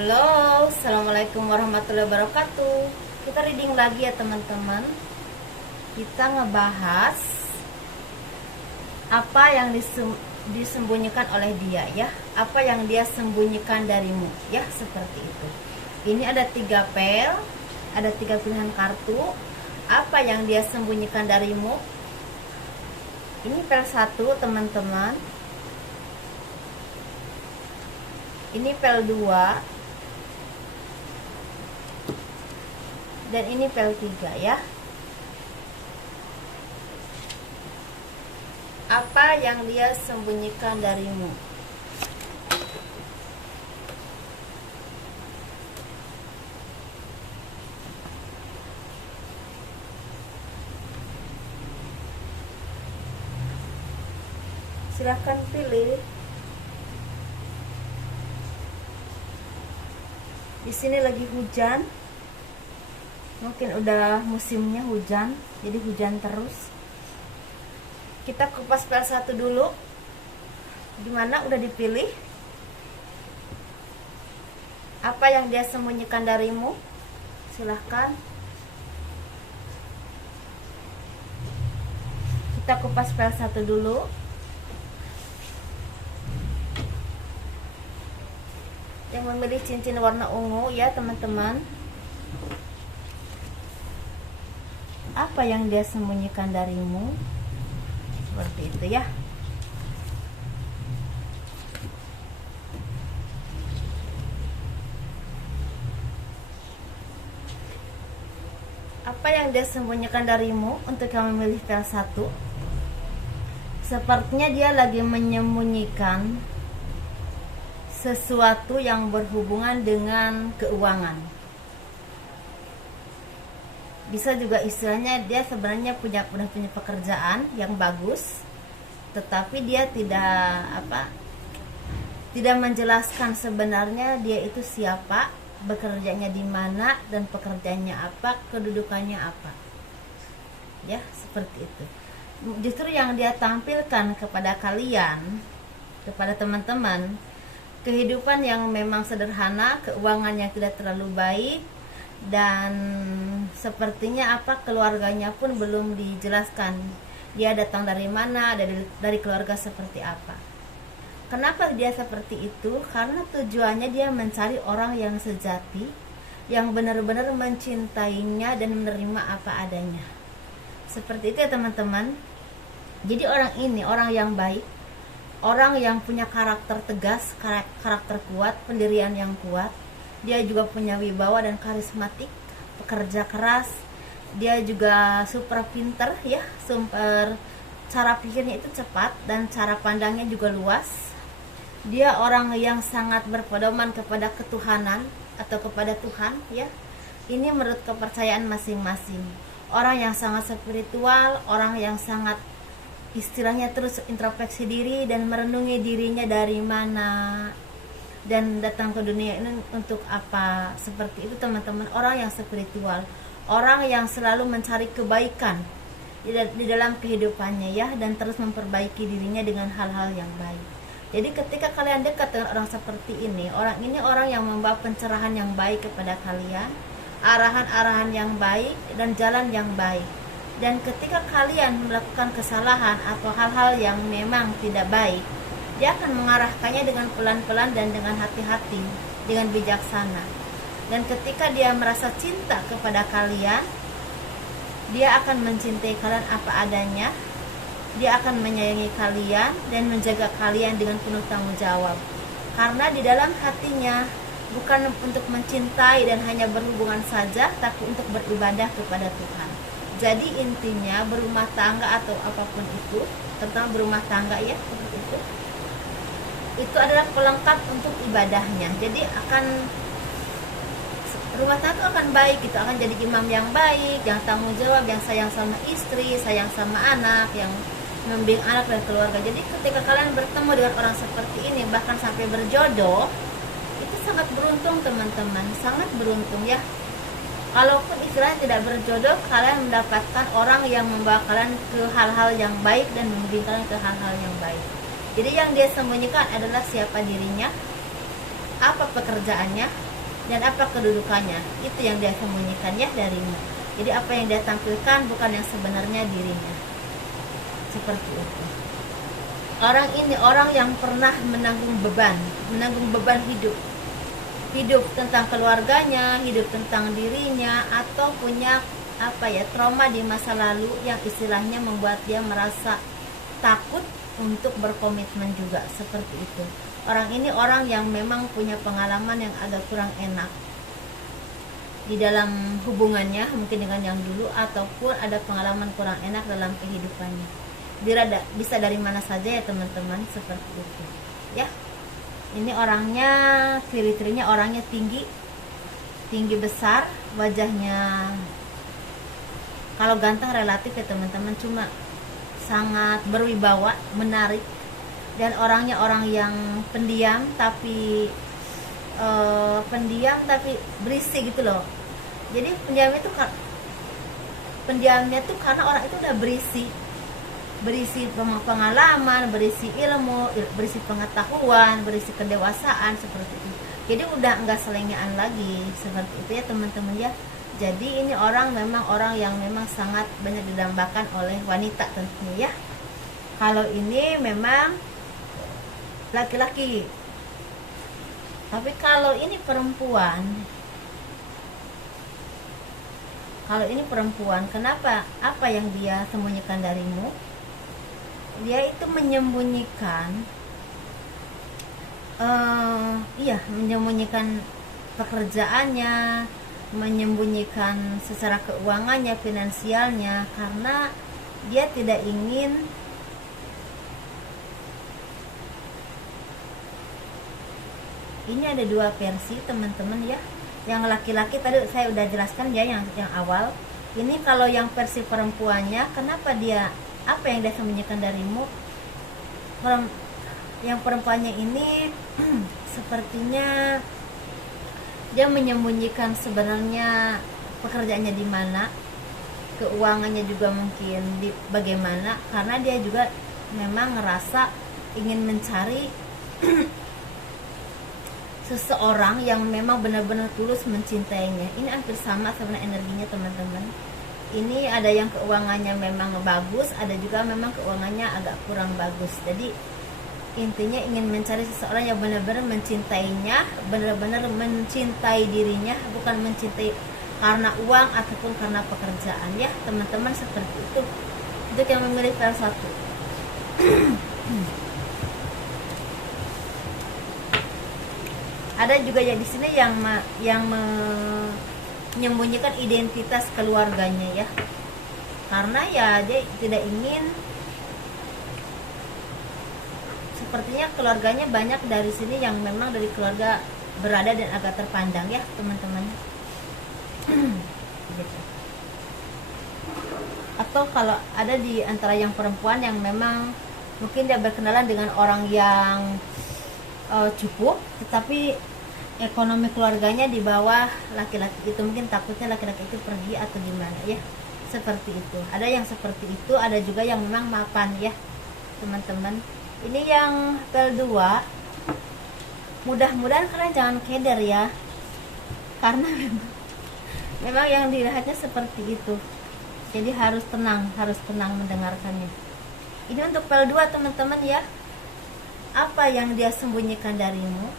Halo, assalamualaikum warahmatullahi wabarakatuh. Kita reading lagi ya teman-teman. Kita ngebahas apa yang disembunyikan oleh dia ya. Apa yang dia sembunyikan darimu ya, seperti itu. Ini ada 3 pel, ada 3 pilihan kartu. Apa yang dia sembunyikan darimu? Ini pel 1 teman-teman. Ini pel 2. Dan ini pel 3 ya. Apa yang dia sembunyikan darimu? Silahkan pilih. Di sini lagi hujan. Mungkin udah musimnya hujan, jadi hujan terus. Kita kupas pel 1 dulu. Gimana, udah dipilih? Apa yang dia sembunyikan darimu? Silahkan. Kita kupas pel 1 dulu. Yang memilih cincin warna ungu ya teman-teman. Apa yang dia sembunyikan darimu? Seperti itu ya. Apa yang dia sembunyikan darimu untuk yang memilih pel 1? Sepertinya dia lagi menyembunyikan sesuatu yang berhubungan dengan keuangan. Bisa juga istilahnya dia sebenarnya udah punya pekerjaan yang bagus, tetapi dia tidak menjelaskan sebenarnya dia itu siapa, bekerjanya di mana, dan pekerjaannya apa, kedudukannya apa. Ya, seperti itu. Justru yang dia tampilkan kepada kalian, kepada teman-teman, kehidupan yang memang sederhana, keuangan yang tidak terlalu baik, dan sepertinya keluarganya pun belum dijelaskan. Dia datang dari mana, dari keluarga seperti apa. Kenapa dia seperti itu? Karena tujuannya dia mencari orang yang sejati, yang benar-benar mencintainya dan menerima apa adanya. Seperti itu ya teman-teman. Jadi orang ini orang yang baik, orang yang punya karakter tegas, karakter kuat, pendirian yang kuat. Dia juga punya wibawa dan karismatik, pekerja keras. Dia juga super pinter ya, cara pikirnya itu cepat dan cara pandangnya juga luas. Dia orang yang sangat berpedoman kepada ketuhanan atau kepada Tuhan ya. Ini menurut kepercayaan masing-masing. Orang yang sangat spiritual, orang yang sangat istilahnya terus introspeksi diri dan merenungi dirinya dari mana dan datang ke dunia ini untuk apa. Seperti itu teman-teman, orang yang spiritual, orang yang selalu mencari kebaikan di dalam kehidupannya ya, dan terus memperbaiki dirinya dengan hal-hal yang baik. Jadi ketika kalian dekat dengan orang seperti ini, orang ini orang yang membawa pencerahan yang baik kepada kalian, arahan-arahan yang baik dan jalan yang baik. Dan ketika kalian melakukan kesalahan atau hal-hal yang memang tidak baik, dia akan mengarahkannya dengan pelan-pelan dan dengan hati-hati, dengan bijaksana. Dan ketika dia merasa cinta kepada kalian, dia akan mencintai kalian apa adanya. Dia akan menyayangi kalian dan menjaga kalian dengan penuh tanggung jawab. Karena di dalam hatinya bukan untuk mencintai dan hanya berhubungan saja, tapi untuk beribadah kepada Tuhan. Jadi intinya berumah tangga atau apapun itu, terutama berumah tangga ya, itu adalah pelengkap untuk ibadahnya. Jadi rumah tangga akan baik, gitu, akan jadi imam yang baik, yang tanggung jawab, yang sayang sama istri, sayang sama anak, yang membimbing anak dan keluarga. Jadi ketika kalian bertemu dengan orang seperti ini, bahkan sampai berjodoh, itu sangat beruntung teman-teman, sangat beruntung ya. Kalaupun istilahnya tidak berjodoh, kalian mendapatkan orang yang membawa kalian ke hal-hal yang baik dan membimbing kalian ke hal-hal yang baik. Jadi yang dia sembunyikan adalah siapa dirinya, apa pekerjaannya, dan apa kedudukannya, itu yang dia sembunyikan ya darimu. Jadi apa yang dia tampilkan bukan yang sebenarnya dirinya. Seperti itu. Orang ini orang yang pernah menanggung beban hidup. Hidup tentang keluarganya, hidup tentang dirinya, atau punya trauma di masa lalu yang istilahnya membuat dia merasa takut untuk berkomitmen juga, seperti itu. Orang ini orang yang memang punya pengalaman yang agak kurang enak di dalam hubungannya, mungkin dengan yang dulu, ataupun ada pengalaman kurang enak dalam kehidupannya. Bisa dari mana saja ya teman-teman, seperti itu ya. Ini orangnya, ciri-cirinya orangnya tinggi besar, wajahnya kalau ganteng relatif ya teman-teman, cuma sangat berwibawa, menarik, dan orangnya orang yang pendiam tapi berisik gitu loh. Jadi pendiamnya tuh karena orang itu udah berisi pengalaman, berisi ilmu, berisi pengetahuan, berisi kedewasaan, seperti itu. Jadi udah enggak selengean lagi, seperti itu ya teman-teman ya. Jadi ini memang orang yang memang sangat banyak didambakan oleh wanita tentunya ya. Kalau ini memang laki-laki. Tapi kalau ini perempuan, kenapa? Apa yang dia sembunyikan darimu? Dia itu menyembunyikan menyembunyikan pekerjaannya, menyembunyikan secara keuangannya, finansialnya, karena dia tidak ingin ini ada dua versi teman-teman ya. Yang laki-laki tadi saya udah jelaskan ya, yang awal. Ini kalau yang versi perempuannya, kenapa dia, apa yang dia sembunyikan darimu? Yang perempuannya ini sepertinya dia menyembunyikan sebenarnya pekerjaannya di mana, keuangannya juga mungkin di bagaimana, karena dia juga memang ngerasa ingin mencari seseorang yang memang benar-benar tulus mencintainya. Ini hampir sama sebenarnya energinya teman-teman. Ini ada yang keuangannya memang bagus, ada juga memang keuangannya agak kurang bagus. Jadi intinya ingin mencari seseorang yang benar-benar mencintainya, benar-benar mencintai dirinya, bukan mencintai karena uang ataupun karena pekerjaan ya teman-teman, seperti itu. Untuk yang memilih file 1. Ada juga ya di sini yang menyembunyikan identitas keluarganya ya, karena ya dia tidak ingin, sepertinya keluarganya banyak dari sini yang memang dari keluarga berada dan agak terpandang ya teman-teman. Gitu. Atau kalau ada di antara yang perempuan yang memang mungkin dia berkenalan dengan orang yang cukup, tetapi ekonomi keluarganya di bawah laki-laki itu, mungkin takutnya laki-laki itu pergi atau gimana ya, seperti itu. Ada yang seperti itu, ada juga yang memang mapan ya teman-teman. Ini yang pel 2, mudah-mudahan kalian jangan keder ya, karena memang yang dilihatnya seperti itu. Jadi harus tenang mendengarkannya. Ini untuk pel 2 teman-teman ya. Apa yang dia sembunyikan darimu?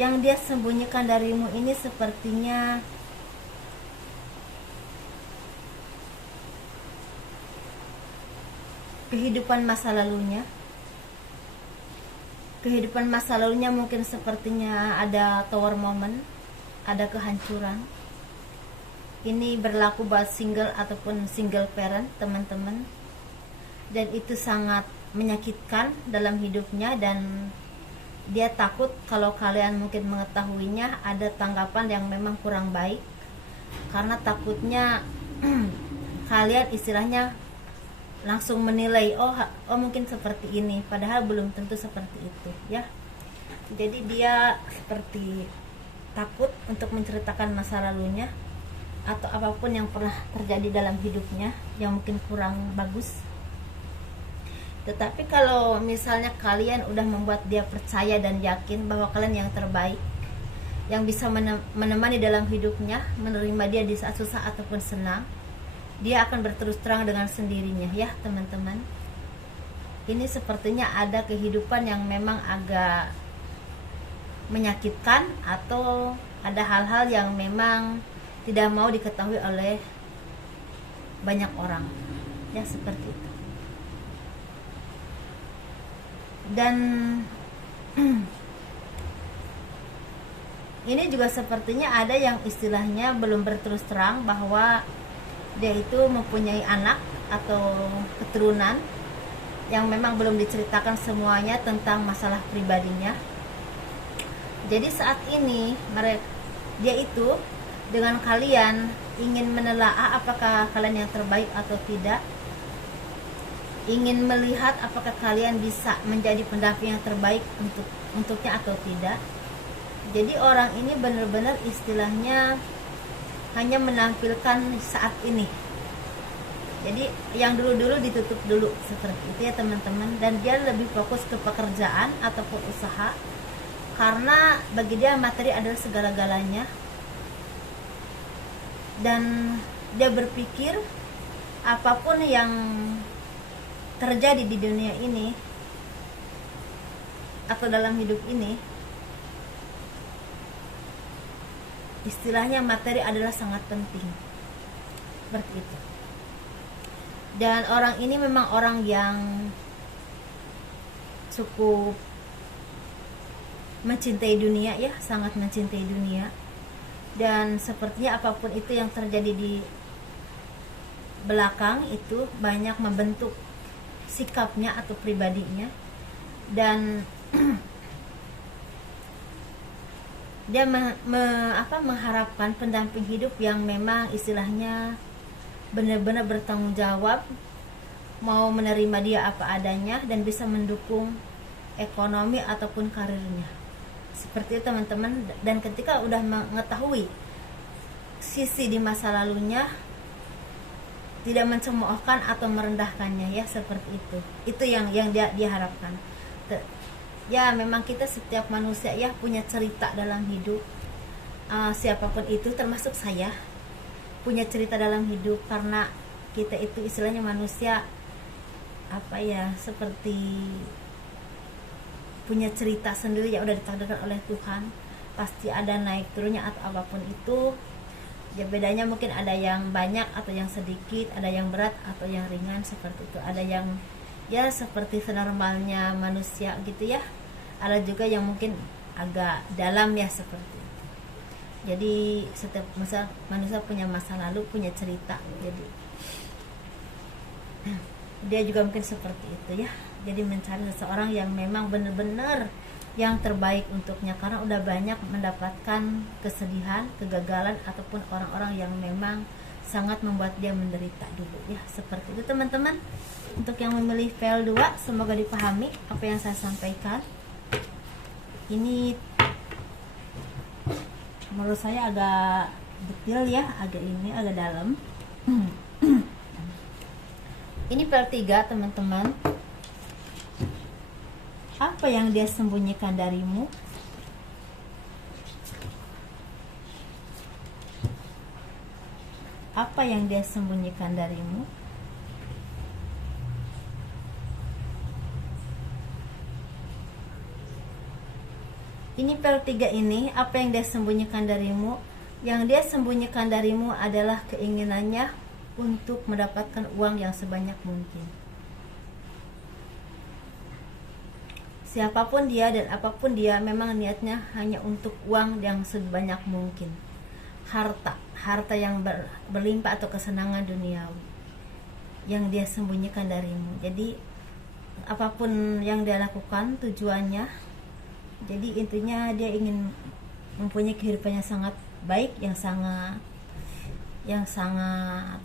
Yang dia sembunyikan darimu ini sepertinya kehidupan masa lalunya. Kehidupan masa lalunya mungkin sepertinya ada tower moment, ada kehancuran. Ini berlaku buat single ataupun single parent teman-teman. Dan itu sangat menyakitkan dalam hidupnya, dan dia takut kalau kalian mungkin mengetahuinya ada tanggapan yang memang kurang baik, karena takutnya kalian istilahnya langsung menilai oh mungkin seperti ini, padahal belum tentu seperti itu ya. Jadi dia seperti takut untuk menceritakan masa lalunya atau apapun yang pernah terjadi dalam hidupnya yang mungkin kurang bagus. Tetapi kalau misalnya kalian udah membuat dia percaya dan yakin bahwa kalian yang terbaik, yang bisa menemani dalam hidupnya, menerima dia di saat susah ataupun senang, dia akan berterus terang dengan sendirinya ya teman-teman. Ini sepertinya ada kehidupan yang memang agak menyakitkan, atau ada hal-hal yang memang tidak mau diketahui oleh banyak orang ya, seperti itu. Dan ini juga sepertinya ada yang istilahnya belum berterus terang bahwa dia itu mempunyai anak atau keturunan, yang memang belum diceritakan semuanya tentang masalah pribadinya. Jadi saat ini dia itu dengan kalian ingin menelaah apakah kalian yang terbaik atau tidak, ingin melihat apakah kalian bisa menjadi pendamping yang terbaik untuknya atau tidak. Jadi orang ini benar-benar istilahnya hanya menampilkan saat ini. Jadi yang dulu-dulu ditutup dulu, seperti itu ya teman-teman. Dan dia lebih fokus ke pekerjaan ataupun usaha, karena bagi dia materi adalah segala-galanya. Dan dia berpikir apapun yang terjadi di dunia ini atau dalam hidup ini, istilahnya materi adalah sangat penting, seperti itu. Dan orang ini memang orang yang cukup mencintai dunia ya, sangat mencintai dunia. Dan sepertinya apapun itu yang terjadi di belakang itu banyak membentuk sikapnya atau pribadinya. Dan dia mengharapkan pendamping hidup yang memang istilahnya benar-benar bertanggung jawab, mau menerima dia apa adanya dan bisa mendukung ekonomi ataupun karirnya, seperti itu teman-teman. Dan ketika udah mengetahui sisi di masa lalunya, tidak mencemoohkan atau merendahkannya ya, seperti itu yang dia harapkan. Ya memang kita setiap manusia ya punya cerita dalam hidup, siapapun itu termasuk saya punya cerita dalam hidup, karena kita itu istilahnya manusia apa ya, seperti punya cerita sendiri yang udah ditakdirkan oleh Tuhan. Pasti ada naik turunnya atau apapun itu ya, bedanya mungkin ada yang banyak atau yang sedikit, ada yang berat atau yang ringan, seperti itu. Ada yang ya seperti senormalnya manusia gitu ya, ada juga yang mungkin agak dalam ya, seperti itu. Jadi setiap manusia punya masa lalu, punya cerita. Jadi dia juga mungkin seperti itu ya. Jadi mencari seseorang yang memang benar-benar yang terbaik untuknya, karena udah banyak mendapatkan kesedihan, kegagalan, ataupun orang-orang yang memang sangat membuat dia menderita dulu ya, seperti itu teman-teman. Untuk yang memilih PL2, semoga dipahami apa yang saya sampaikan. Ini menurut saya agak detail ya, agak dalam. Ini PL3 teman-teman. Apa yang dia sembunyikan darimu? Apa yang dia sembunyikan darimu? Ini PL3 ini, apa yang dia sembunyikan darimu? Yang dia sembunyikan darimu adalah keinginannya untuk mendapatkan uang yang sebanyak mungkin. Siapapun dia dan apapun dia, memang niatnya hanya untuk uang yang sebanyak mungkin. Harta yang berlimpah atau kesenangan duniawi yang dia sembunyikan darimu. Jadi apapun yang dia lakukan tujuannya, jadi intinya dia ingin mempunyai kehidupan yang sangat baik, yang sangat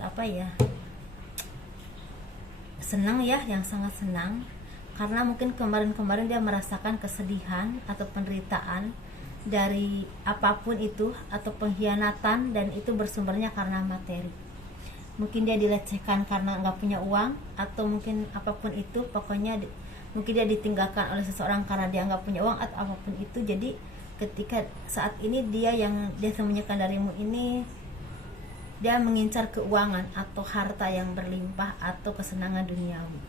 apa ya, senang ya, yang sangat senang. Karena mungkin kemarin dia merasakan kesedihan atau penderitaan dari apapun itu, atau pengkhianatan, dan itu bersumbernya karena materi. mungkin dia dilecehkan karena nggak punya uang, atau mungkin apapun itu, pokoknya mungkin dia ditinggalkan oleh seseorang karena dia nggak punya uang atau apapun itu. Jadi ketika saat ini dia sembunyikan darimu ini, dia mengincar keuangan atau harta yang berlimpah atau kesenangan duniawi,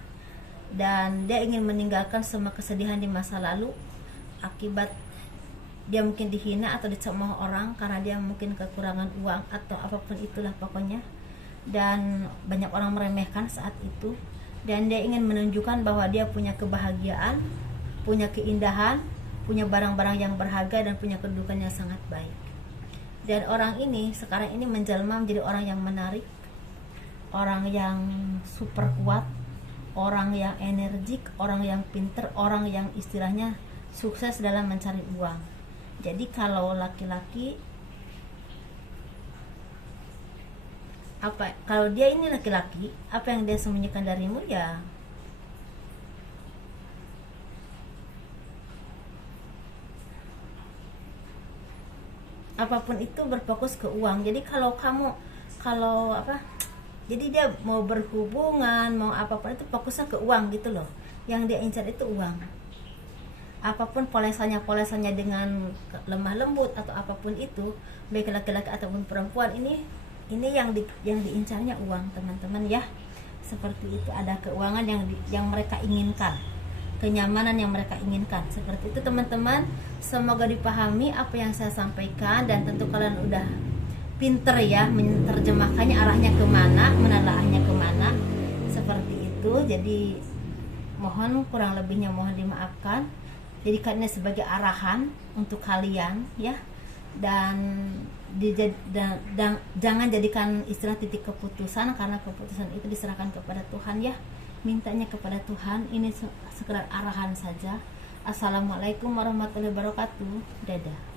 dan dia ingin meninggalkan semua kesedihan di masa lalu akibat dia mungkin dihina atau dicemooh orang karena dia mungkin kekurangan uang atau apapun itulah pokoknya, dan banyak orang meremehkan saat itu. Dan dia ingin menunjukkan bahwa dia punya kebahagiaan, punya keindahan, punya barang-barang yang berharga, dan punya kedudukan yang sangat baik. Dan orang ini sekarang ini menjelma menjadi orang yang menarik, orang yang super kuat, orang yang energik, orang yang pinter, orang yang istilahnya sukses dalam mencari uang. Jadi kalau laki-laki, kalau dia ini laki-laki, apa yang dia sembunyikan darimu ya apapun itu berfokus ke uang. Jadi jadi dia mau berhubungan, mau apapun itu fokusnya ke uang gitu loh. Yang dia incar itu uang. Apapun polesannya dengan lemah lembut atau apapun itu, baik laki-laki ataupun perempuan, ini yang diincarnya uang, teman-teman ya. Seperti itu, ada keuangan yang mereka inginkan, kenyamanan yang mereka inginkan. Seperti itu teman-teman, semoga dipahami apa yang saya sampaikan, dan tentu kalian udah pinter ya menerjemahkannya, arahnya kemana, menelaahnya kemana, seperti itu. Jadi mohon kurang lebihnya mohon dimaafkan. Jadikan ini sebagai arahan untuk kalian ya, dan jangan jadikan istilah titik keputusan, karena keputusan itu diserahkan kepada Tuhan ya. Mintanya kepada Tuhan, ini sekedar arahan saja. Assalamualaikum warahmatullahi wabarakatuh. Dadah.